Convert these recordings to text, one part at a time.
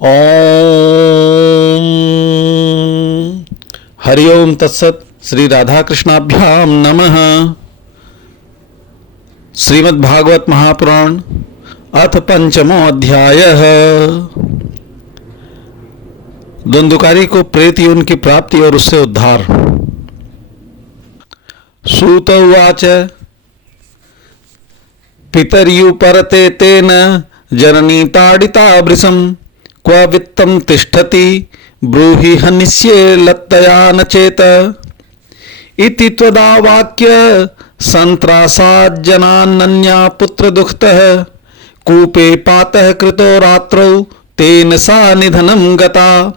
ओम हरि ओम तत्सत। श्री राधा कृष्णाभ्याम नमः। श्रीमद् भागवत महापुराण अथ पंचमो अध्यायः। धुंधुकारी को प्रेत योनि की प्राप्ति और उससे उद्धार। सूत उवाच पितर्युपरते तेन जननी ताडिता वृषम् क्व वित्तं तिष्ठति ब्रूहि हनिष्ये लत्तया न चेत इति त्वदावाक्य संत्रासाज्जनान्नन्या पुत्र दुःखतः कूपे पातः कृतो रात्रौ तेन सा निधनं गता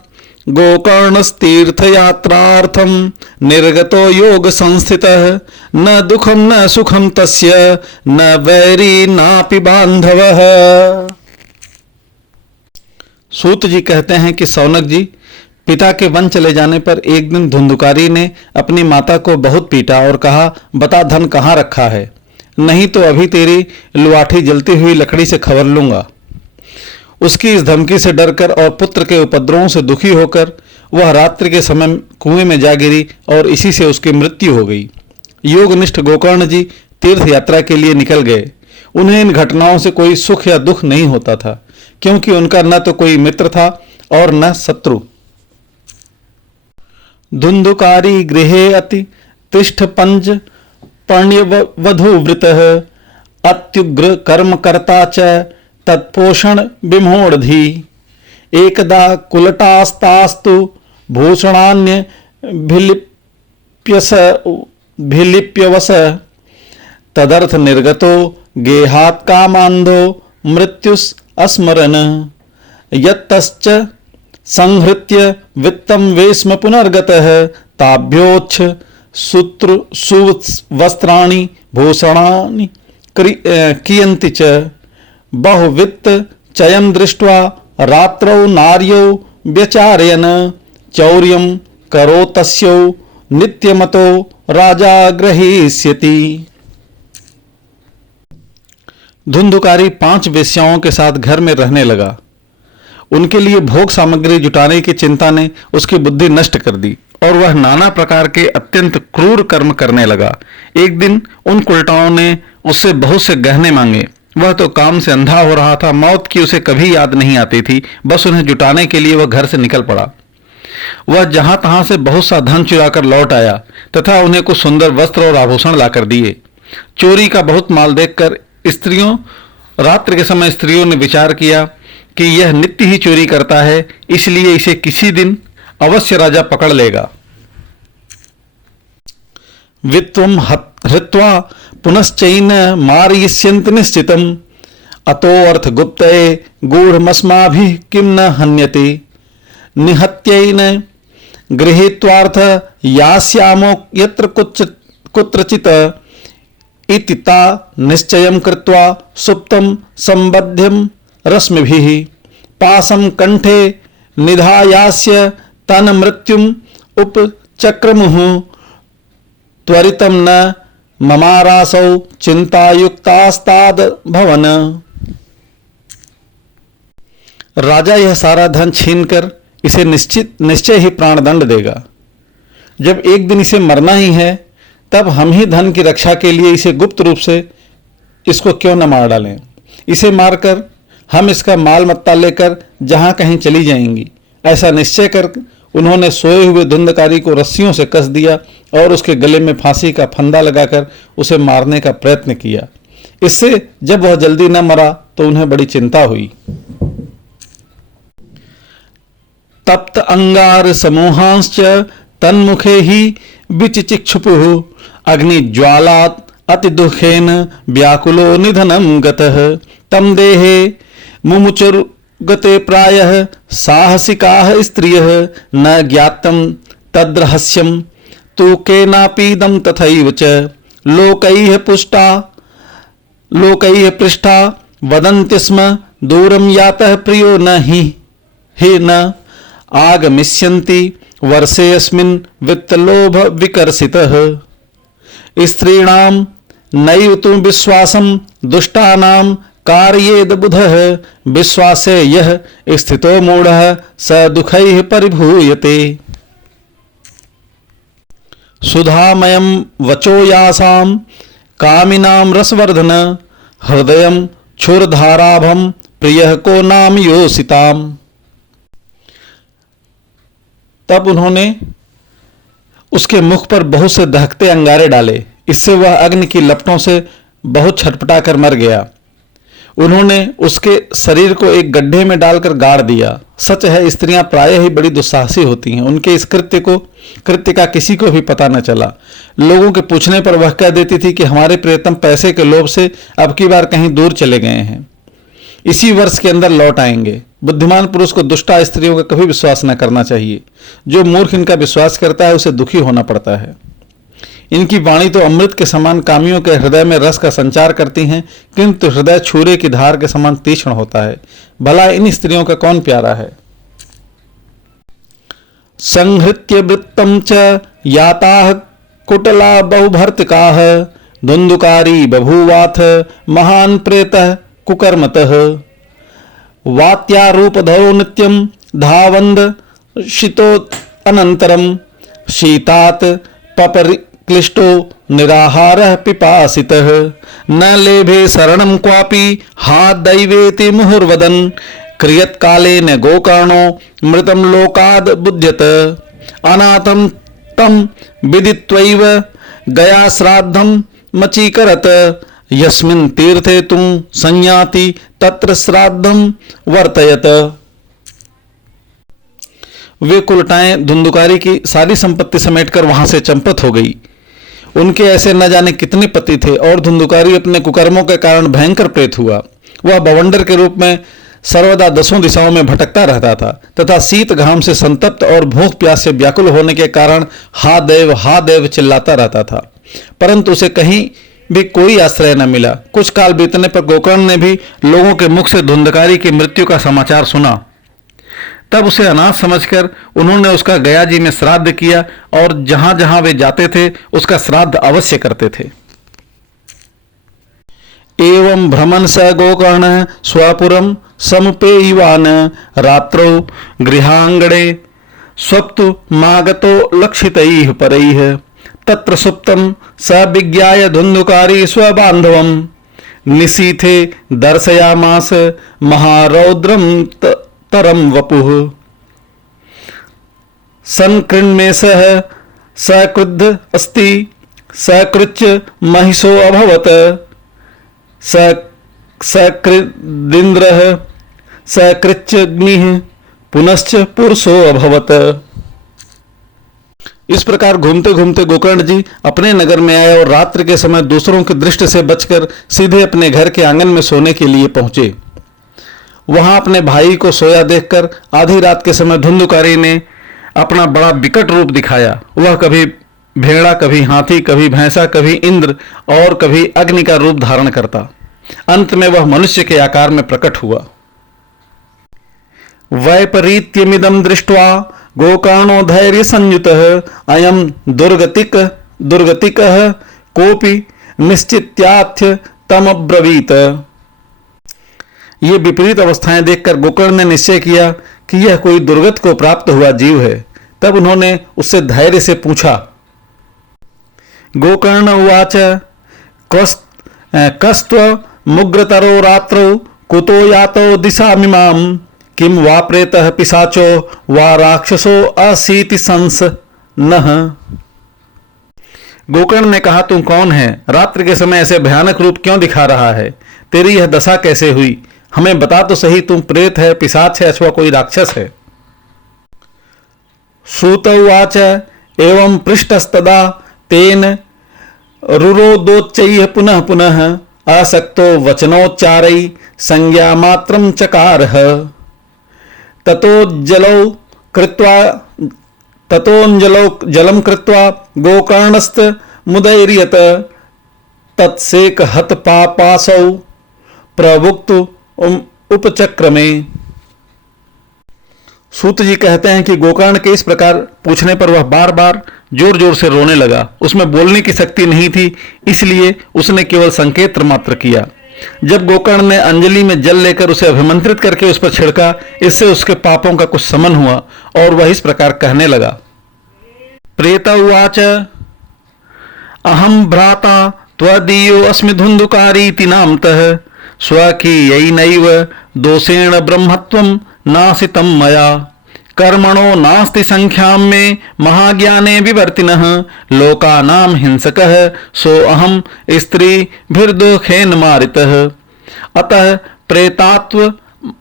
गोकर्णस्तीर्थयात्रार्थं निर्गतो योग संस्थितः न दुःखं न सुखं तस्य न वैरी नापि बांधवः। सूत जी कहते हैं कि सौनक जी, पिता के वन चले जाने पर एक दिन धुंधुकारी ने अपनी माता को बहुत पीटा और कहा, बता धन कहाँ रखा है, नहीं तो अभी तेरी लुआठी जलती हुई लकड़ी से खबर लूंगा। उसकी इस धमकी से डरकर और पुत्र के उपद्रवों से दुखी होकर वह रात्रि के समय कुएं में जा गिरी और इसी से उसकी मृत्यु हो गई। योगनिष्ठ गोकर्ण जी तीर्थ यात्रा के लिए निकल गए। उन्हें इन घटनाओं से कोई सुख या दुख नहीं होता था, क्योंकि उनका न तो कोई मित्र था और न शत्रु। धुंधुकारी गृहे अति तिष्ठ पंच पर्ण्यवधूवृतः अत्युग्र कर्मकर्ता च तत्पोषण विमूढ़धि एकदा कुलटास्तास्तु भूषणान्य भिलिप्यवस तदर्थ निर्गतो गेहात् कामान्धो मृत्युस् अस्मरन् यत्तश्च संहृत्य वित्तं वेश्म पुनर्गतः ताभ्योच्छ सुवस्त्राणि भूषणानि कियन्ति च बहुवित्त चयं दृष्ट्वा रात्रौ नार्यौ व्यचारयन् चौर्यं करोतस्यो नित्यमतो राजा ग्रहीष्यति। धुंधुकारी 5 वेश्याओं के साथ घर में रहने लगा। उनके लिए भोग सामग्री जुटाने की चिंता ने उसकी बुद्धि नष्ट कर दी और वह नाना प्रकार के अत्यंत क्रूर कर्म करने लगा। एक दिन उन कुलटाओं ने उससे बहुत से गहने मांगे। वह तो काम से अंधा हो रहा था, मौत की उसे कभी याद नहीं आती थी। बस उन्हें जुटाने के लिए वह घर से निकल पड़ा। वह जहां तहां से बहुत सा धन चुराकर लौट आया तथा उन्हें कुछ सुंदर वस्त्र और आभूषण लाकर दिए। चोरी का बहुत माल देखकर रात्रि के समय स्त्रियों ने विचार किया कि यह नित्य ही चोरी करता है, इसलिए इसे किसी दिन अवश्य राजा पकड़ लेगा। वित्वं हृत्वा पुनश्चैन मारयिष्यन्त निश्चितम् अतो अर्थ गुप्तये गूढ़मस्माभिः किं न हन्यते निहत्यैन गृहीत्वार्थ यास्यामो यत्र कुत्रचित् इति ता निश्चयं कृत्वा सुप्तं संबध्यं रश्मिभिः पासं कंठे निधायास्य तन मृत्युम् उपचक्रमुः त्वरितं न ममारासौ चिंतायुक्तास्ताद भवन। राजा यह सारा धन छीनकर इसे निश्चय ही प्राणदंड देगा। जब एक दिन इसे मरना ही है, तब हम ही धन की रक्षा के लिए इसे गुप्त रूप से इसको क्यों न मार डालें। इसे मारकर हम इसका माल मत्ता लेकर जहां कहीं चली जाएंगी। ऐसा निश्चय कर उन्होंने सोए हुए धुंधकारी को रस्सियों से कस दिया और उसके गले में फांसी का फंदा लगाकर उसे मारने का प्रयत्न किया। इससे जब वह जल्दी न मरा तो उन्हें बड़ी चिंता हुई। तप्त अंगार समूहांश्च तन्मुखे ही विचिचिक्षुपुः अग्निज्वालात् अति दुखेन व्याकुलो निधनं गतः तम देहे मुमुचुर्गते प्रायः साहसिकाः स्त्रियः न ज्ञातं तद्रहस्यं तु केनापीदं तथैव च लोकैः पृष्ठा वदन्ति स्म दूरं यातः प्रियो न हि न आगमिष्यन्ति वर्षेऽस्मिन् वित्तलोभ विकर्षितः स्त्रीणां नैव तु विश्वासं दुष्टानां कार्येद बुधः विश्वासे यह स्थितो मूढ़ः स दुःखैः परिभूयते। सुधामयं वचो यासां कामिनां रसवर्धन हृदयं क्षुरधाराभं प्रियः को नाम योषिताम। तब उन्होंने उसके मुख पर बहुत से दहकते अंगारे डाले, इससे वह अग्नि की लपटों से बहुत छटपटा कर मर गया। उन्होंने उसके शरीर को एक गड्ढे में डालकर गाड़ दिया। सच है, स्त्रियां प्रायः ही बड़ी दुस्साहसी होती हैं। उनके इस कृत्य का किसी को भी पता न चला। लोगों के पूछने पर वह कह देती थी कि हमारे प्रियतम पैसे के लोभ से अब की बार कहीं दूर चले गए हैं, इसी वर्ष के अंदर लौट आएंगे। बुद्धिमान पुरुष को दुष्टा स्त्रियों का कभी विश्वास न करना चाहिए। जो मूर्ख इनका विश्वास करता है उसे दुखी होना पड़ता है। इनकी वाणी तो अमृत के समान कामियों के हृदय में रस का संचार करती हैं, किंतु हृदय छुरे की धार के समान तीक्ष्ण होता है। भला इन स्त्रियों का कौन प्यारा है। संहृत्य वृत्तम च याताः कुटला बहुभर्तिकाः धुंधुकारी बभूवाथ महान प्रेतः कुकर्मतः वात्यारूपधरो नित्यं धावन्द शितो अनंतरम शीतात् पपरिक्लिष्टो निराहारः पिपासितः न लेभे शरणं क्वापि हा दैवेति मुहुर्वदन् क्रियत्कालेन गोकर्णो मृतं लोकाद् बुध्यत अनाथं तं विदित्वैव गया श्राद्धं मचीकरत यस्मिन् तीर्थे तुम संयाति तत्र श्राद्धं वर्तयत। वे कुलटाएं धुंधुकारी की सारी संपत्ति समेटकर वहां से चंपत हो गई। उनके ऐसे न जाने कितने पति थे और धुंधुकारी अपने कुकर्मों के कारण भयंकर प्रेत हुआ। वह बवंडर के रूप में सर्वदा दसों दिशाओं में भटकता रहता था तथा शीत घाम से संतप्त और भूख प्यास से व्याकुल होने के कारण हा देव चिल्लाता रहता था, परंतु उसे कहीं भी कोई आश्रय न मिला। कुछ काल बीतने पर गोकर्ण ने भी लोगों के मुख से धुंधकारी की मृत्यु का समाचार सुना। तब उसे अनाथ समझकर उन्होंने उसका गया जी में श्राद्ध किया और जहां जहां वे जाते थे उसका श्राद्ध अवश्य करते थे। एवं भ्रमन् स गोकर्ण स्वपुरं समुपेयिवान् रात्रौ गृहांगणे स्वप्तु मागतो लक्षितैः परैः तत्र सुप्तं स विज्ञाय धुंधुकारी स्वबान्धवं निशीथे दर्शयामास महारौद्रं तरं वपुः संकृण्मेषः सक्रुद्ध अस्ति सकृच्च महिषो अभवत् सकृदिन्द्रः सकृच्चग्निः पुनश्च पुरुषो अभवत्। इस प्रकार घूमते घूमते गोकर्ण जी अपने नगर में आए और रात्रि के समय दूसरों की दृष्टि से बचकर सीधे अपने घर के आंगन में सोने के लिए पहुंचे। वहां अपने भाई को सोया देखकर आधी रात के समय धुंधुकारी ने अपना बड़ा विकट रूप दिखाया। वह कभी भेड़ा, कभी हाथी, कभी भैंसा, कभी इंद्र और कभी अग्नि का रूप धारण करता। अंत में वह मनुष्य के आकार में प्रकट हुआ। वैपरीत्यमिदं दृष्ट्वा गोकर्णो धैर्य संयुतः अयं दुर्गतिकः कोपि निश्चित्याथ्य तमब्रवीत। ये विपरीत अवस्थाएं देखकर गोकर्ण ने निश्चय किया कि यह कोई दुर्गत को प्राप्त हुआ जीव है। तब उन्होंने उससे धैर्य से पूछा। गोकर्ण उवाच कस्त्वमुग्रतरो रात्रौ कुतो यातो दिशामिमां किम वा प्रेतः पिशाचो वा राक्षसो असीति संस नः। गोकर्ण ने कहा, तू कौन है? रात्रि के समय ऐसे भयानक रूप क्यों दिखा रहा है? तेरी यह दशा कैसे हुई? हमें बता तो सही, तू प्रेत है, पिशाच है अथवा कोई राक्षस है? सूत उवाच एवं पृष्टस्तदा तेन रुरोदोच्चैः पुनः पुनः असक्तो वचनोच्चारै संज्ञा मात्रं चकारः ततोऽञ्जलौ जलं कृत्वा गोकर्णस्थ मुदैर्यत तत्सेकहत पापासौ प्रवुक्त उपचक्रमे। सूत जी कहते हैं कि गोकर्ण के इस प्रकार पूछने पर वह बार बार जोर जोर से रोने लगा। उसमें बोलने की शक्ति नहीं थी, इसलिए उसने केवल संकेत मात्र किया। जब गोकर्ण ने अंजलि में जल लेकर उसे अभिमंत्रित करके उस पर छिड़का, इससे उसके पापों का कुछ शमन हुआ और वह इस प्रकार कहने लगा। प्रेत उवाच अहम भ्राता त्वदीयो अस्मि धुंधुकारीति नामतः स्वकीयैनैव दोषेण ब्रह्मत्वं नासितं मया कर्मणो नास्ति संख्यां में महाज्ञाने विवर्तिनः लोकानां हिंसकः सो अहम स्त्रीभिर्दुःखेन मारितः अतः प्रेतात्व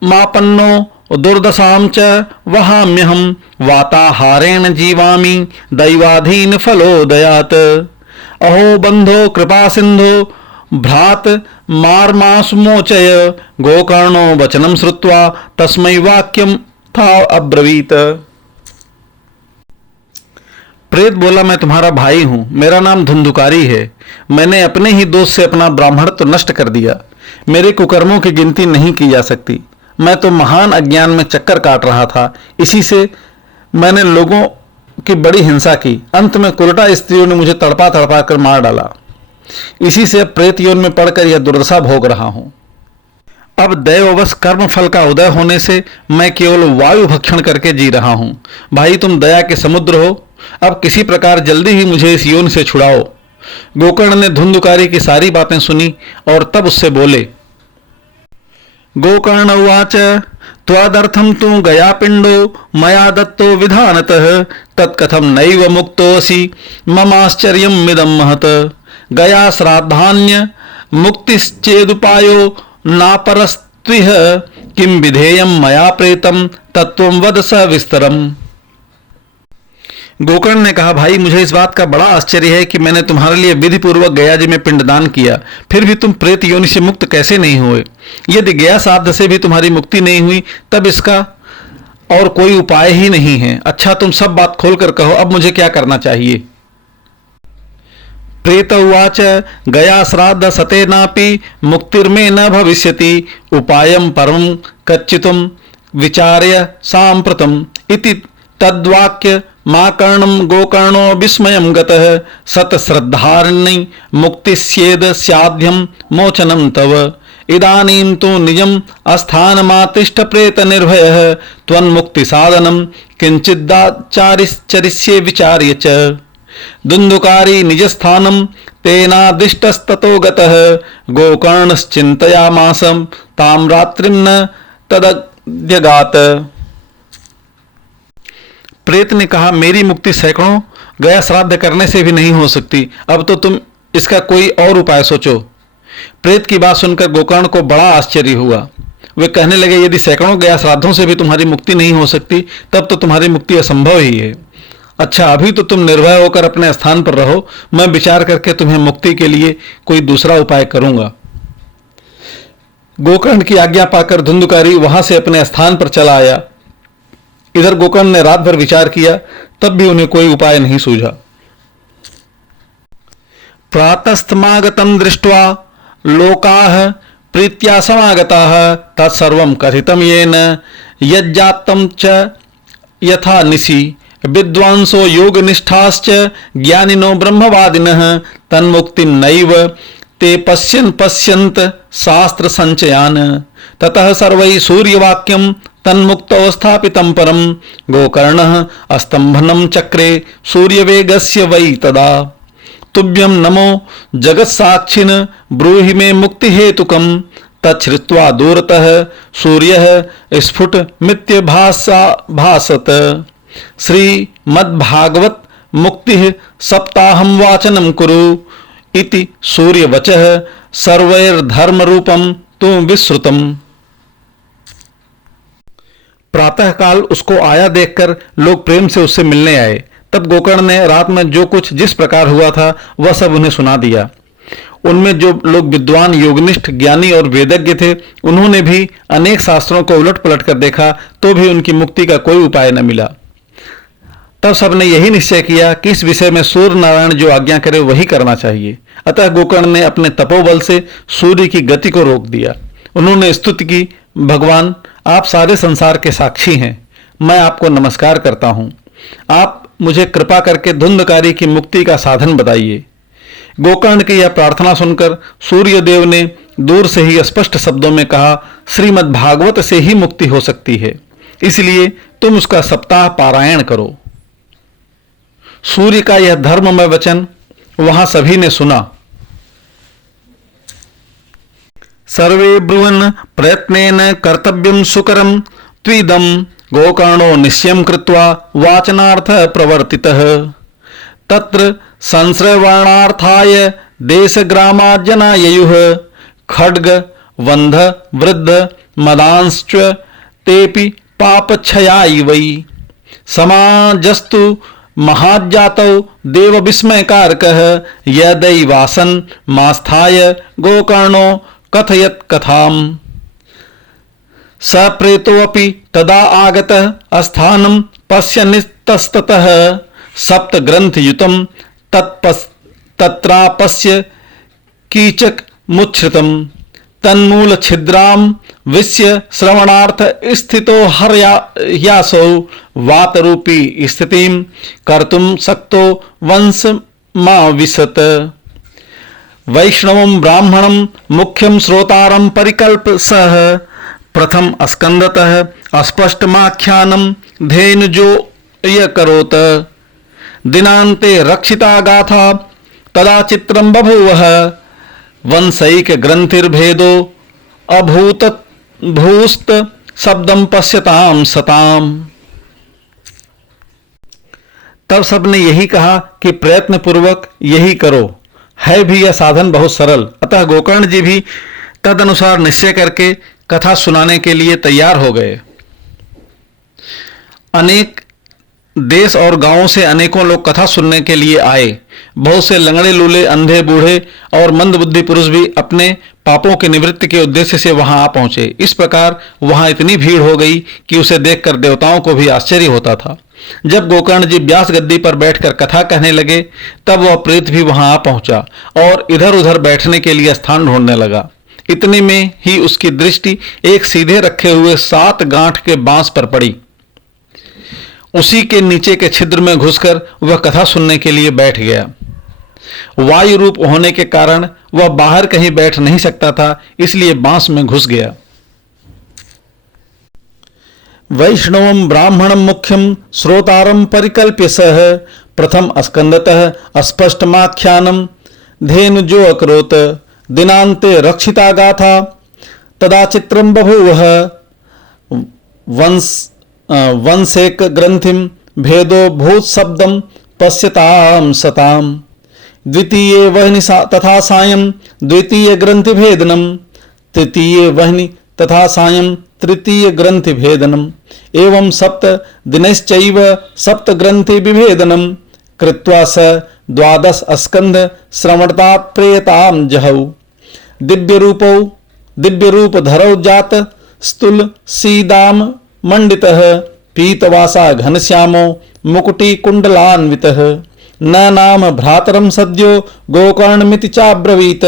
मापन्नो दुर्दशां च वहाम्यहं वाताहारेण जीवामि दैवाधीन फलोदयात् अहो बंधो कृपा सिंधो भ्रात मार्मासुमोचय गोकर्णो वचनं श्रुत्वा तस्मै वाक्यं था अब्रवीत। प्रेत बोला, मैं तुम्हारा भाई हूं, मेरा नाम धुंधुकारी है। मैंने अपने ही दोष से अपना ब्राह्मणत्व नष्ट कर दिया। मेरे कुकर्मों की गिनती नहीं की जा सकती। मैं तो महान अज्ञान में चक्कर काट रहा था, इसी से मैंने लोगों की बड़ी हिंसा की। अंत में कुलटा स्त्रियों ने मुझे तड़पा तड़पा कर मार डाला। इसी से प्रेत योन में पड़कर यह दुर्दशा भोग रहा हूं। अब दैववश कर्म फल का उदय होने से मैं केवल वायु भक्षण करके जी रहा हूं। भाई, तुम दया के समुद्र हो, अब किसी प्रकार जल्दी ही मुझे इस योन से छुड़ाओ। गोकर्ण ने धुंधुकारी की सारी बातें सुनी और तब उससे बोले। गोकर्ण उवाच त्वदर्थं तु गया पिंडो मया दत्तो विधानतः तत्कथं नैव मुक्तोऽसि ममाश्चर्यं मिदं महत् गया श्राद्धान्य मुक्तिश्चेदुपायो नापरस्त्विह किं विधेयं मया प्रेतं तत्त्वं वद सविस्तरम्। गोकर्ण ने कहा, भाई, मुझे इस बात का बड़ा आश्चर्य है कि मैंने तुम्हारे लिए विधि पूर्वक गया जी में पिंडदान किया, फिर भी तुम प्रेत योनि से मुक्त कैसे नहीं हुए? यदि गया श्राद्ध से भी तुम्हारी मुक्ति नहीं हुई तब इसका और कोई उपाय ही नहीं है। अच्छा, तुम सब बात खोलकर कहो, अब मुझे क्या करना चाहिए? प्रेत उवाच गया श्राद्ध सतेनापि मुक्तिर्मे न भविष्यति उपायं परं कच्चितुं विचार्य साम्प्रतम् इति तद्वाक्य माकर्णं गोकर्णो विस्मयं गतः सतश्रद्धार्णि मुक्तिस्येद स्याद्यं मोचनं तव इदानीं तु निजम् अस्थानमातिष्ठ प्रेत निर्भयः त्वन्मुक्ति साधनं किंचिदाचरिष्ये विचार्य च। धुंधुकारी निजस्थानं तेनादिष्टस्ततो गतः गोकर्णश्चिन्तयामासं तां रात्रिं न तदध्यगात। प्रेत ने कहा, मेरी मुक्ति सैकड़ों गया श्राद्ध करने से भी नहीं हो सकती। अब तो तुम इसका कोई और उपाय सोचो। प्रेत की बात सुनकर गोकर्ण को बड़ा आश्चर्य हुआ। वे कहने लगे, यदि सैकड़ों गया श्राद्धों से भी तुम्हारी मुक्ति नहीं हो सकती तब तो तुम्हारी मुक्ति असंभव ही है। अच्छा, अभी तो तुम निर्भय होकर अपने स्थान पर रहो, मैं विचार करके तुम्हें मुक्ति के लिए कोई दूसरा उपाय करूंगा। गोकर्ण की आज्ञा पाकर धुंधुकारी वहां से अपने स्थान पर चला आया। इधर गोकर्ण ने रात भर विचार किया, तब भी उन्हें कोई उपाय नहीं सूझा। प्रातस्तमागतं दृष्ट्वा लोकाः प्रीत्या समागताः तत्सर्वं कथितं येन यज्जातं च यथा निशि विद्वांसो योगनिष्ठाश्च ज्ञानिनो ब्रह्मवादिनः तन्मुक्तिं ते पश्यन्त शास्त्र संचयान ततः सर्वैः सूर्यवाक्यं तन्मुक्तवस्थापितं परं गोकर्णः अस्तंभनं चक्रे सूर्यवेगस्य वै तदा तुभ्यं नमो जगत्साक्षिन् ब्रूहि मे मुक्तिहेतुकं तच्छ्रुत्वा दूरतः सूर्यः स्फुटमित्यभासत। श्रीमद्भागवत मुक्तिः सप्ताहं वाचनं कुरु इति सूर्यवचः सर्वैर्धर्मरूपं तु विश्रुतम्। प्रातःकाल उसको आया देखकर लोग प्रेम से उससे मिलने आए। तब गोकर्ण ने रात में जो कुछ जिस प्रकार हुआ था वह सब उन्हें सुना दिया। उनमें जो लोग विद्वान, योगनिष्ठ, ज्ञानी और वेदज्ञ थे, उन्होंने भी अनेक शास्त्रों को उलट पलट कर देखा तो भी उनकी मुक्ति का कोई उपाय न मिला। तब सबने यही निश्चय किया कि इस विषय में सूर्य नारायण जो आज्ञा करे वही करना चाहिए। अतः गोकर्ण ने अपने तपोबल से सूर्य की गति को रोक दिया। उन्होंने स्तुति की, भगवान, आप सारे संसार के साक्षी हैं, मैं आपको नमस्कार करता हूं। आप मुझे कृपा करके धुंधकारी की मुक्ति का साधन बताइए। गोकर्ण की यह प्रार्थना सुनकर सूर्यदेव ने दूर से ही स्पष्ट शब्दों में कहा, श्रीमद् भागवत से ही मुक्ति हो सकती है, इसलिए तुम उसका सप्ताह पारायण करो। सूर्य का यह धर्ममय वचन वहां सभी ने सुना। सर्वे ब्रुवन् प्रयत्नेन कर्तव्यं सुकरं त्विदं गोकर्णो निश्चयं कृत्वा वाचनार्थ प्रवर्तितः। तत्र संश्रवणार्थाय देशग्रामार्जना ययुः खड्ग वन्ध वृद्ध मदांश्च तेपि पापक्षयाय वै। समाजस्तु महाज्जातौ देव विस्मयकारकः यदैवासन् मास्थाय गोकर्णो कथयत् कथाम्। स प्रेतोऽपि तदा आगतः अस्थानं पश्यन्नितस्ततः सप्तग्रन्थयुतं तत्रापश्य कीचक मुच्छ्रितं तन्मूल छिद्रां विश्य श्रवणार्थ स्थितो हर्यासौ वातरूपी स्थितिं कर्तुं शक्तो वंशमाविशत्। वैष्णवं ब्राह्मणं मुख्यं श्रोतारं परिकल्प्य सः प्रथम स्कंदतः अस्पष्टमाख्यानं धेनुजोऽयकरोत्। दिनान्ते रक्षिता गाथा तदा चित्रं बभूवः वंशैक ग्रंथिर्भेदो अभूत भूस्त शब्दम पश्यताम सताम। तब सबने यही कहा कि प्रयत्न पूर्वक यही करो, है भी यह साधन बहुत सरल। अतः गोकर्ण जी भी तदनुसार निश्चय करके कथा सुनाने के लिए तैयार हो गए। अनेक देश और गांवों से अनेकों लोग कथा सुनने के लिए आए। बहुत से लंगड़े लूले, अंधे, बूढ़े और मंदबुद्धि पुरुष भी अपने पापों की निवृत्ति के उद्देश्य से वहां आ पहुंचे। इस प्रकार वहां इतनी भीड़ हो गई कि उसे देखकर देवताओं को भी आश्चर्य होता था। जब गोकर्ण जी व्यास गद्दी पर बैठकर कथा कहने लगे, तब वह प्रेत भी वहां आ पहुंचा और इधर उधर बैठने के लिए स्थान ढूंढने लगा। इतने में ही उसकी दृष्टि एक सीधे रखे हुए 7 गांठ के बांस पर पड़ी। उसी के नीचे के छिद्र में घुसकर वह कथा सुनने के लिए बैठ गया। वायु रूप होने के कारण वह बाहर कहीं बैठ नहीं सकता था, इसलिए बांस में घुस गया। वैष्णवं ब्राह्मणं मुख्यं श्रोतारं परिकल्प्य सः प्रथम स्कंदतः स्पष्टमाख्यानं धेनुजो अकरोत्। दिनान्ते रक्षिता गाथा तदा चित्रं बभूवः वंशेक ग्रंथिं भेदो भूत शब्दं पश्यताम सताम। द्वितीये वह्नि तथा सायं द्वितीय ग्रंथि भेदनम, तृतीये वह्नि तथा सायं तृतीय ग्रंथि भेदनम, एवं सप्त दिनश्चैव सप्त ग्रंथि विभेदनम कृत्वा स 12 स्कंध श्रवणतात् प्रेताम जहौ। दिव्य रूप धरौ जात स्तुल सीदाम मंडितः पीतवासा घनश्यामो मुकुटी कुंडलान्वितः। न नाम भ्रातरं सद्यो गोकर्णमिति चाब्रवीत।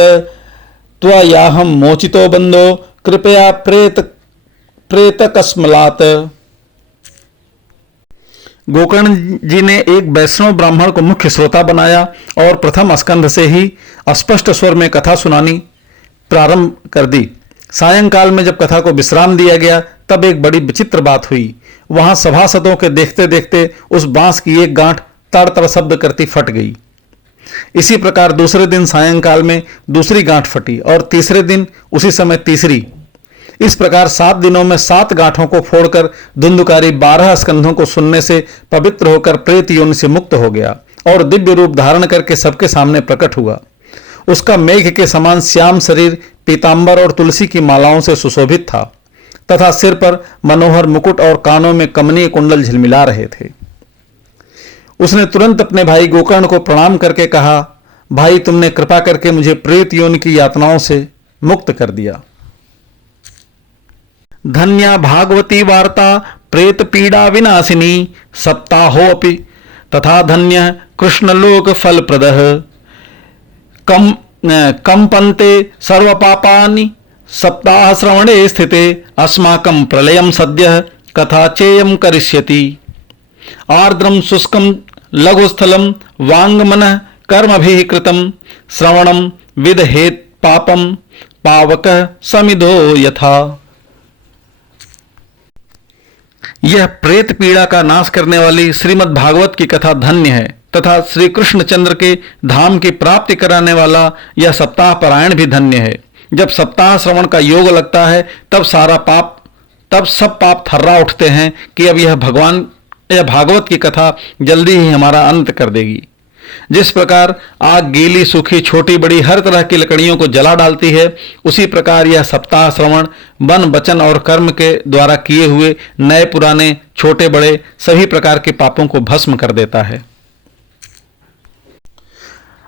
त्वयाहं मोचितो बंधो कृपया प्रेतकस्मलात्। गोकर्ण जी ने एक वैष्णव ब्राह्मण को मुख्य श्रोता बनाया और प्रथम स्कंध से ही स्पष्ट स्वर में कथा सुनानी प्रारंभ कर दी। सायंकाल में जब कथा को विश्राम दिया गया, तब एक बड़ी विचित्र बात हुई। वहां सभासदों के देखते देखते उस बांस की एक गांठ तड़ शब्द करती फट गई। इसी प्रकार दूसरे दिन सायंकाल में दूसरी गांठ फटी और तीसरे दिन उसी समय तीसरी। इस प्रकार 7 दिनों में 7 गांठों को फोड़कर धुंधुकारी 12 स्कंधों को सुनने से पवित्र होकर प्रेत योनि से मुक्त हो गया और दिव्य रूप धारण करके सबके सामने प्रकट हुआ। उसका मेघ के समान श्याम शरीर पीतांबर और तुलसी की मालाओं से सुशोभित था तथा सिर पर मनोहर मुकुट और कानों में कमनीय कुंडल झिलमिला रहे थे। उसने तुरंत अपने भाई गोकर्ण को प्रणाम करके कहा, भाई तुमने कृपा करके मुझे प्रेत योनि की यातनाओं से मुक्त कर दिया। धन्या भागवती वार्ता प्रेत पीड़ा विनाशिनी सप्ताहोऽपि तथा धन्य कृष्णलोक फलप्रदः। कंपन्ते सर्वपापानि सप्ताह श्रवणे स्थिते अस्माकं प्रलयं सद्यः कथा चेयं करिष्यति। आर्द्रं शुष्कं लघुस्थलं वाङ्मनः कर्मभिः कृतं श्रवणं विदहेत् पापं पावकः समिधो यथा। यह प्रेत पीड़ा का नाश करने वाली श्रीमद् भागवत की कथा धन्य है तथा श्री कृष्णचंद्र के धाम की प्राप्ति कराने वाला यह सप्ताह पारायण भी धन्य है। जब सप्ताह श्रवण का योग लगता है तब सब पाप थर्रा उठते हैं कि अब यह भागवत की कथा जल्दी ही हमारा अंत कर देगी। जिस प्रकार आग गीली सूखी छोटी बड़ी हर तरह की लकड़ियों को जला डालती है, उसी प्रकार यह सप्ताह श्रवण मन वचन और कर्म के द्वारा किए हुए नए पुराने छोटे बड़े सभी प्रकार के पापों को भस्म कर देता है।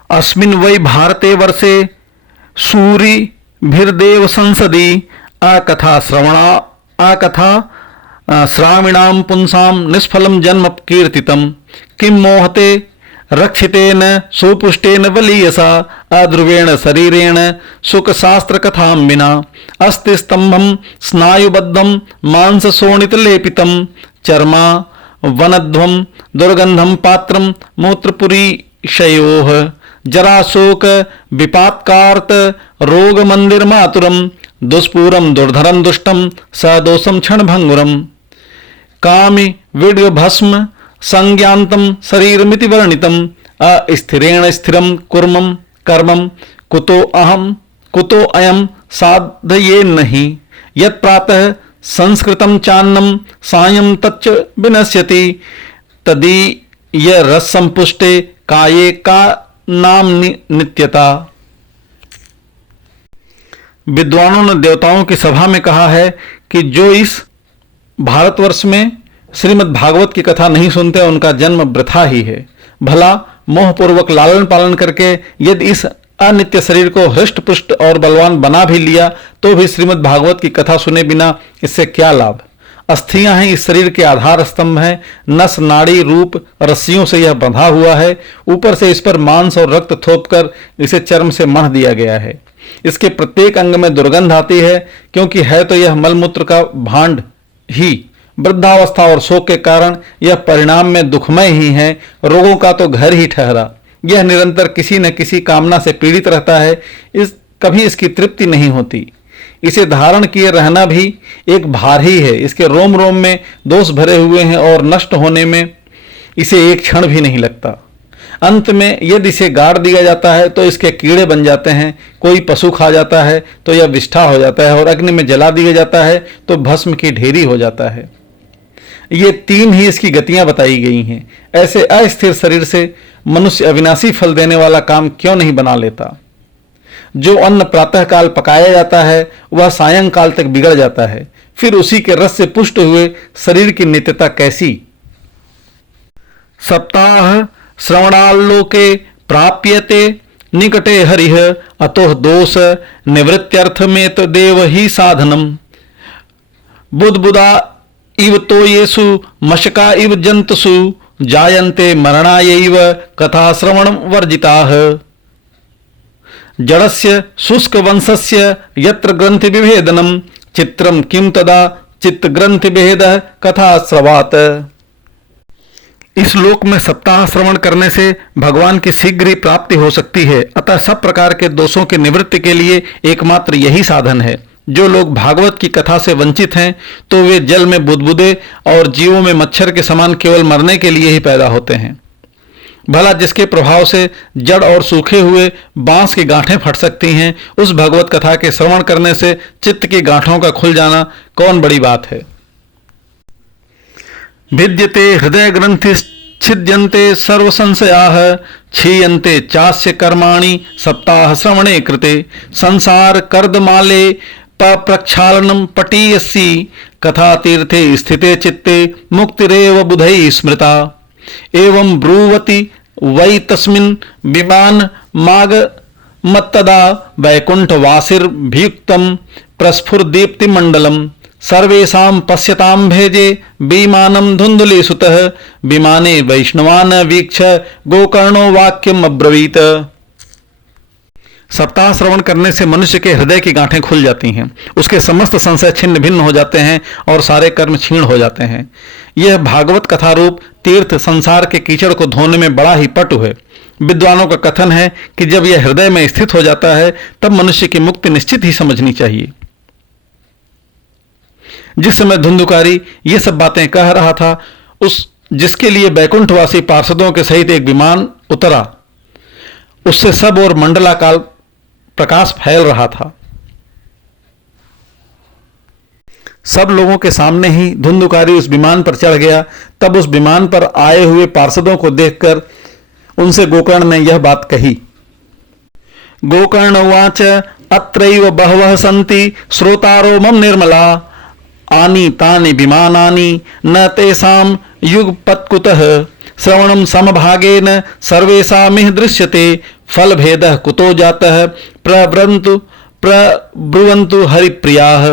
अस्मिन् वै भारते वर्षे सूरि भिर्देव संसदि अकथा श्राविणां पुंसां निष्फलं जन्म कीर्तितं किं मोहते रक्षितेन सुपुष्टेन बलीयसा अध्रुवेण शरीरेण सुख शास्त्र कथां विना अस्ति स्तंभं स्नायुबद्धं मांस शोणित लेपितं चर्मा वनध्वं दुर्गंधं पात्रं मूत्रपुरीशयोः जराशोक विपात्कार्त रोग मंदिर मातुरम दुष्पूरम दुर्धरम दुष्टम सदोषम क्षणभंगुरम कामि विड्ग भस्म संज्ञान्तम शरीरमिति वर्णितम अस्थिरेण स्थिरम कुर्मम कर्मम कुतो अयम साधये नहीं यत् प्रातः संस्कृतं चान्नं सायं तच्च विनश्यति तदीय रस संपुष्टे काये का नाम नित्यता। विद्वानों ने देवताओं की सभा में कहा है कि जो इस भारतवर्ष में श्रीमद् भागवत की कथा नहीं सुनते उनका जन्म वृथा ही है। भला मोहपूर्वक लालन पालन करके यदि इस अनित्य शरीर को हृष्ट पुष्ट और बलवान बना भी लिया तो भी श्रीमद् भागवत की कथा सुने बिना इससे क्या लाभ। अस्थियां हैं इस शरीर के आधार स्तंभ हैं, नस नाड़ी रूप रस्सियों से यह बंधा हुआ है, ऊपर से इस पर मांस और रक्त थोपकर इसे चर्म से मढ़ दिया गया है। इसके प्रत्येक अंग में दुर्गंध आती है क्योंकि है तो यह मलमूत्र का भांड ही। वृद्धावस्था और शोक के कारण यह परिणाम में दुखमय ही है, रोगों का तो घर ही ठहरा। यह निरंतर किसी न किसी कामना से पीड़ित रहता है, कभी इसकी तृप्ति नहीं होती। इसे धारण किए रहना भी एक भार ही है। इसके रोम रोम में दोष भरे हुए हैं और नष्ट होने में इसे एक क्षण भी नहीं लगता। अंत में यदि इसे गाड़ दिया जाता है तो इसके कीड़े बन जाते हैं, कोई पशु खा जाता है तो यह विष्ठा हो जाता है और अग्नि में जला दिया जाता है तो भस्म की ढेरी हो जाता है। ये तीन ही इसकी गतियां बताई गई हैं। ऐसे अस्थिर शरीर से मनुष्य अविनाशी फल देने वाला काम क्यों नहीं बना लेता। जो अन्न प्रातः काल पकाया जाता है वह सायंकाल तक बिगड़ जाता है, फिर उसी के रस से पुष्ट हुए शरीर की नित्यता कैसी। सप्ताह श्रवणालोके प्राप्यते निकटे हरिः अतोह दोष निवृत्त्यर्थमेत देव ही साधनम बुदबुदा इव तो येषु मशका इव जंतुषु जायन्ते मरणायैव कथा श्रवणं वर्जिताः जडस्य शुष्क वंशस्य यत्र ग्रंथि विभेदनम चित्रम किम तदा चित्त ग्रंथि भेदः कथा श्रवात। इस लोक में सप्ताह श्रवण करने से भगवान की शीघ्र ही प्राप्ति हो सकती है। अतः सब प्रकार के दोषों की निवृत्ति के लिए एकमात्र यही साधन है। जो लोग भागवत की कथा से वंचित हैं तो वे जल में बुदबुदे और जीवों में मच्छर के समान केवल मरने के लिए ही पैदा होते हैं। भला जिसके प्रभाव से जड़ और सूखे हुए बांस की गांठें फट सकती हैं, उस भगवत कथा के श्रवण करने से चित्त की गांठों का खुल जाना कौन बड़ी बात है। भिद्यते हृदय ग्रंथि छिद्यन्ते सर्व संशयाः क्षीयन्ते चास्य कर्माणि सप्ताह श्रवणे कृते संसार कर्दमाले प्रक्षालनम पटीयसी कथा तीर्थे स्थिते चित्ते मुक्तिरेव बुधैः स्मृता एवं ब्रूवति वै तस्मिन् विमान माग मत्तदा वैकुंठ वासिर्भियुक्तं प्रस्फुरदीप्ति मंडलम सर्वेषां पश्यतां भेजे विमानं धुंधुले सुतः विमाने वैष्णवान् वीक्ष गोकर्णो वाक्यम अब्रवीत। सप्ताह श्रवण करने से मनुष्य के हृदय की गांठें खुल जाती हैं, उसके समस्त संशय छिन्न भिन्न हो जाते हैं और सारे कर्म क्षीण हो जाते हैं। यह भागवत कथा रूप तीर्थ संसार के कीचड़ को धोने में बड़ा ही पटु है। विद्वानों का कथन है कि जब यह हृदय में स्थित हो जाता है तब मनुष्य की मुक्ति निश्चित ही समझनी चाहिए। जिस समय धुंधुकारी ये सब बातें कह रहा था, उस जिसके लिए बैकुंठवासी पार्षदों के सहित एक विमान उतरा, उससे सब और मंडलाकार प्रकाश फैल रहा था। सब लोगों के सामने ही धुंधुकारी उस विमान पर चढ़ गया। तब उस विमान पर आए हुए पार्षदों को देखकर उनसे गोकर्ण ने यह बात कही। गोकर्ण उवाच अत्रैव बहवः सन्ति श्रोतारो मम निर्मला आनी तानि विमानानि न तेषां युगपत्कुतः श्रवणं समभागेन सर्वेषामिह दृश्यते फलभेदः कुतो जातः प्रब्रुवन्तु हरिप्रियाः।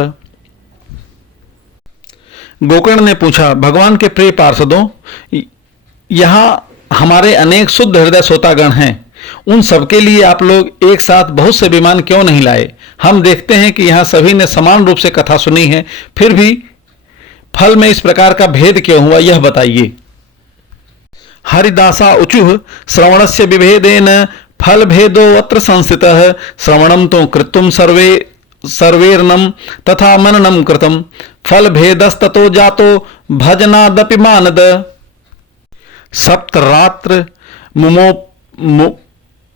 गोकर्ण ने पूछा, भगवान के प्रिय पार्षदों, यहाँ हमारे अनेक शुद्ध हृदय श्रोतागण हैं, उन सबके लिए आप लोग एक साथ बहुत से विमान क्यों नहीं लाए? हम देखते हैं कि यहाँ सभी ने समान रूप से कथा सुनी है, फिर भी फल में इस प्रकार का भेद क्यों हुआ, यह बताइए। हरिदासा उचुः श्रवणस्य विभेदेन फल भेदो अत्र संस्थितः श्रवणं तो कृत्वं सर्वेर्नम तथा मननम कृतम फल भेदस्ततो जातो भजनादपि मानद। सप्तरात्र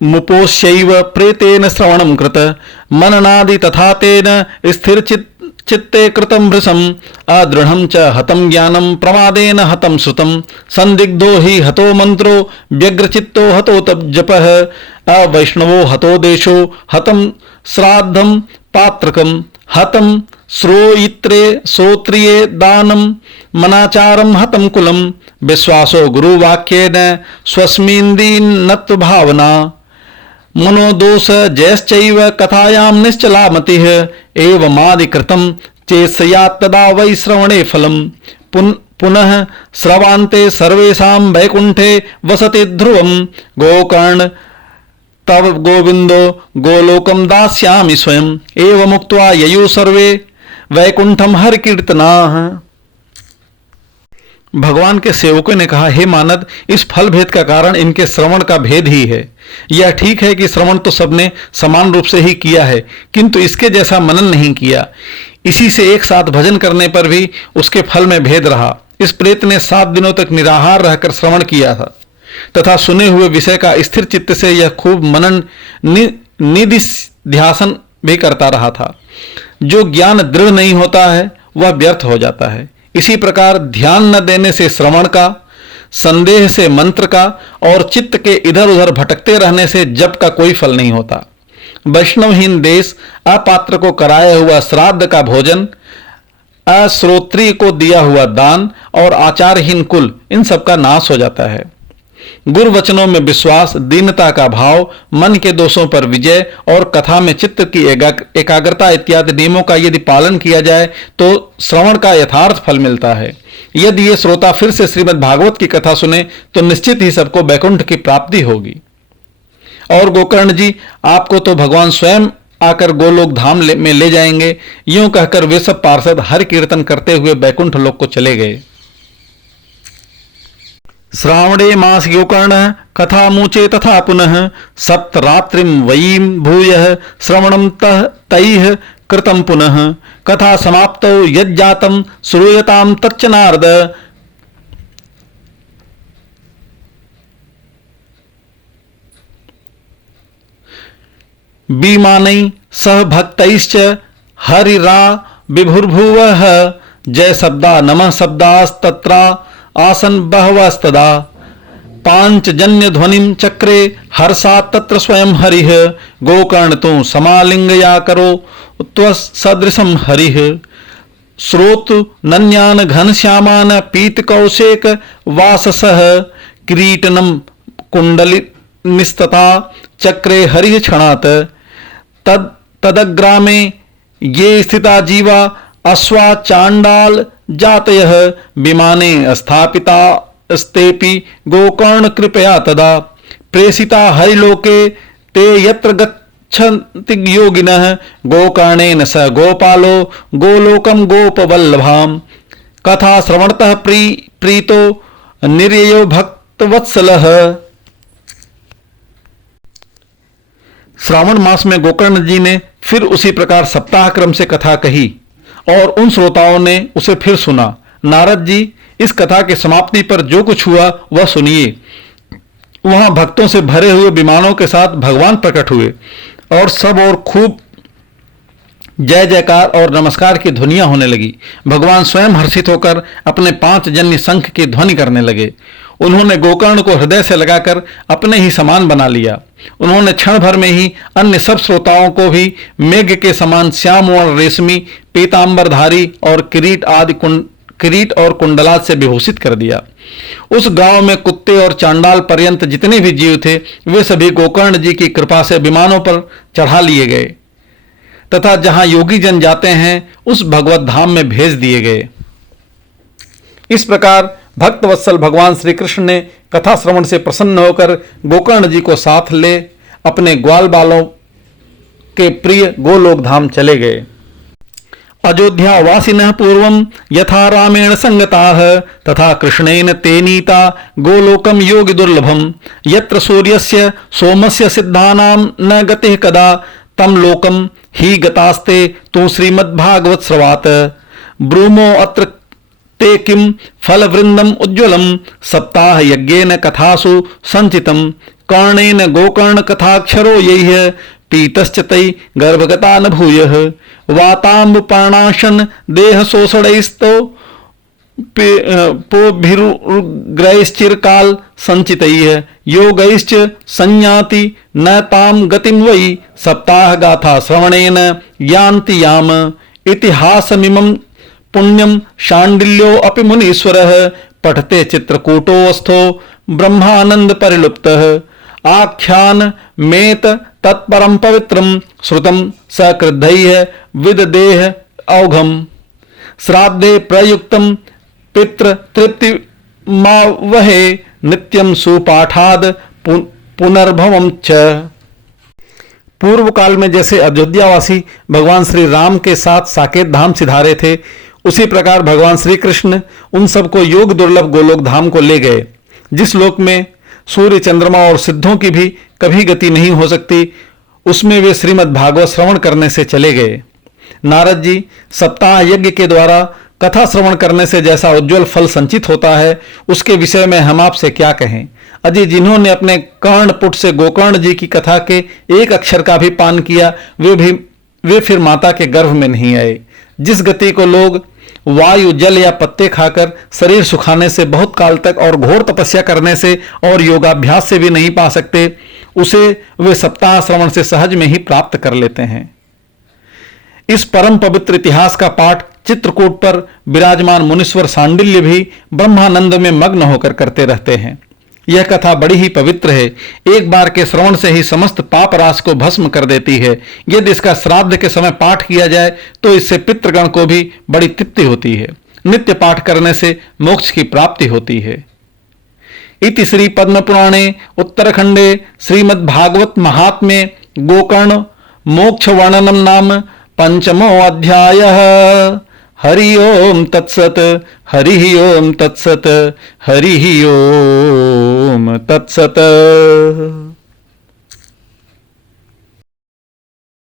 मुपोष्यैव प्रेतेन श्रवणं कृत मननादि तथा तेन स्थिर चित्ते कृतं भृशम् अदृढ़ं च हतं ज्ञानं प्रमादेन हतं श्रुतं संदिग्धो हि हतो मंत्रो व्यग्रचित्तो हतो जपः अवैष्णवो हतो देशो हतं श्राद्धं पात्रकं हतं श्रोत्रिये दानं मनाचारं हतं कुलं विश्वासो गुरुवाक्येन स्वस्मिन्दीनत्व भावना मनोदोष जयश्चैव कथायां निश्चला मतिः एवमादिकृतं चेत्स्यात् तदा वै श्रवणे फलम् पुनः श्रवान्ते सर्वेषां वैकुंठे वसति ध्रुवम् गोकर्ण तव गोविंदो गोलोकं दास्यामि स्वयं एवमुक्त्वा ययु सर्वे वैकुंठम हरि कीर्तनाः। भगवान के सेवकों ने कहा, हे मानद, इस फल भेद का कारण इनके श्रवण का भेद ही है। यह ठीक है कि श्रवण तो सबने समान रूप से ही किया है, किंतु इसके जैसा मनन नहीं किया। इसी से एक साथ भजन करने पर भी उसके फल में भेद रहा। इस प्रेत ने 7 दिनों तक निराहार रहकर श्रवण किया था तथा सुने हुए विषय का स्थिर चित्त से यह खूब मनन निधिध्यासन भी करता रहा था। जो ज्ञान दृढ़ नहीं होता है वह व्यर्थ हो जाता है। इसी प्रकार ध्यान न देने से श्रवण का, संदेह से मंत्र का और चित्त के इधर उधर भटकते रहने से जप का कोई फल नहीं होता। वैष्णवहीन देश, अपात्र को कराया हुआ श्राद्ध का भोजन, अश्रोत्रिय को दिया हुआ दान और आचारहीन कुल, इन सब का नाश हो जाता है। गुरु वचनों में विश्वास, दीनता का भाव, मन के दोषों पर विजय और कथा में चित्त की एकाग्रता इत्यादि नियमों का यदि पालन किया जाए तो श्रवण का यथार्थ फल मिलता है। यदि ये श्रोता फिर से श्रीमद् भागवत की कथा सुने तो निश्चित ही सबको बैकुंठ की प्राप्ति होगी। और गोकर्ण जी, आपको तो भगवान स्वयं आकर गोलोक धाम में ले जाएंगे। यूं कहकर वे सब पार्षद हरि कीर्तन करते हुए बैकुंठ लोक को चले गए। श्रावणे मास गोकर्ण कथा मूचे तथा पुनः सप्तरात्रिं वयीं भूयः श्रवणं तैः कृतं पुनः कथा समाप्तौ यज्जातं श्रूयतां तच्च नारद। विमानै सह भक्तैश्च हरिरा विभुर्भुवः जय शब्दा नमः शब्दास्तत्रा आसन बहवस्तदा पांचजन्य ध्वनिं चक्रे हर्षात् तत्र स्वयं हरिः गोकर्ण तु समालिंगया करो त्वसदृशं हरिः श्रोत नन्यान घनश्यामान पीत कौशेक वाससः किरीटनं कुंडली निस्तता चक्रे हरिः क्षणात् तदग्रामे ये स्थिता जीवा अश्वा चांडाल जातयः विमाने स्थापिता स्तेपि गोकर्ण कृपया तदा प्रेषिता हरिलोके ते यत्र गच्छन्ति योगिनः गोकर्णेन स गोपालो गोलोकं गोपवल्लभाम् कथा श्रवणतः प्रीतो निर्ययो भक्तवत्सलः। श्रावण मास में गोकर्ण जी ने फिर उसी प्रकार सप्ताह क्रम से कथा कही और उन श्रोताओं ने उसे फिर सुना। नारद जी, इस कथा की समाप्ति पर जो कुछ हुआ वह सुनिए। वहां भक्तों से भरे हुए विमानों के साथ भगवान प्रकट हुए और सब और खूब जय जयकार और नमस्कार की ध्वनियां होने लगी। भगवान स्वयं हर्षित होकर अपने 5 जन्य शंख की ध्वनि करने लगे। उन्होंने गोकर्ण को हृदय से लगाकर अपने ही समान बना लिया। उन्होंने क्षण भर में ही अन्य सब श्रोताओं को भी मेघ के समान श्याम और रेशमी पीतांबरधारी और किरीट और कुंडलात से विभूषित कर दिया। उस गांव में कुत्ते और चांडाल पर्यंत जितने भी जीव थे वे सभी गोकर्ण जी की कृपा से विमानों पर चढ़ा लिए गए तथा जहां योगी जन जाते हैं उस भगवत धाम में भेज दिए गए। इस प्रकार भक्त वत्सल भगवान श्री कृष्ण ने कथा श्रवण से प्रसन्न होकर गोकर्ण जी को साथ ले अपने ग्वाल बालों के प्रिय गोलोक धाम चले गए। अयोध्या वासिनः पूर्वं यथा रामेण संगताः तथा कृष्णेन ते नीता गोलोकम योगी दुर्लभम यत्र सूर्यस्य सोमस्य सिद्धानां न गतिः कदा तम लोकम ही गतास्ते तु श्रीमद्भागवत श्रवात ब्रूमो अत्र ते किम फल वृंदम उज्ज्वलम सप्ताह यज्ञेन कथासु संचितम कर्णेन गोकर्ण कथाक्षरो यैह पीतश्च तै गर्भगता न भूयः वाताम्ब पर्णाशन देह शोषणैस्तो पोभिरुग्रैश्चिरकाल संचितैः योगैश्च संयाति न ताम गतिं वै सप्ताह गाथा श्रवणेन यान्ति याम इतिहासमिमं पुण्यम शाण्डिल्यो अपि मुनीश्वरः पठते चित्रकूटोऽस्थो ब्रह्मानंद परिलुप्तः आख्यान मेत तत्परम पवित्रम श्रुतम सकृद्धैः विददेह औघम श्राद्धे प्रयुक्तम पितृ तृप्ति मावहे नित्यम सुपाठाद पुनर्भवम च। पूर्व काल में जैसे अयोध्यावासी भगवान श्री राम के साथ साकेत धाम सिधारे थे उसी प्रकार भगवान श्री कृष्ण उन सबको योग दुर्लभ गोलोक धाम को ले गए, जिस लोक में सूर्य चंद्रमा और सिद्धों की भी कभी गति नहीं हो सकती। उसमें वे श्रीमद् भागवत श्रवण करने से चले गए। नारद जी, सप्ताह यज्ञ के द्वारा कथा श्रवण करने से जैसा उज्जवल फल संचित होता है उसके विषय में हम आपसे क्या कहें। अजय, जिन्होंने अपने कर्णपुट से गोकर्ण जी की कथा के एक अक्षर का भी पान किया वे फिर माता के गर्भ में नहीं आए। जिस गति को लोग वायु जल या पत्ते खाकर शरीर सुखाने से बहुत काल तक और घोर तपस्या करने से और योगाभ्यास से भी नहीं पा सकते, उसे वे सप्ताह श्रवण से सहज में ही प्राप्त कर लेते हैं। इस परम पवित्र इतिहास का पाठ चित्रकूट पर विराजमान मुनीश्वर सांडिल्य भी ब्रह्मानंद में मग्न होकर करते रहते हैं। यह कथा बड़ी ही पवित्र है, एक बार के श्रवण से ही समस्त पाप राशि को भस्म कर देती है। यदि इसका श्राद्ध के समय पाठ किया जाए तो इससे पितृगण को भी बड़ी तृप्ति होती है। नित्य पाठ करने से मोक्ष की प्राप्ति होती है। इति श्री पद्म पुराणे उत्तरखंडे श्रीमद्भागवत महात्म्ये गोकर्ण मोक्ष वर्णनम नाम पंचमो अध्यायः। हरि ओम तत्सत, हरि ओम तत्सत, हरि ओम तत्सत।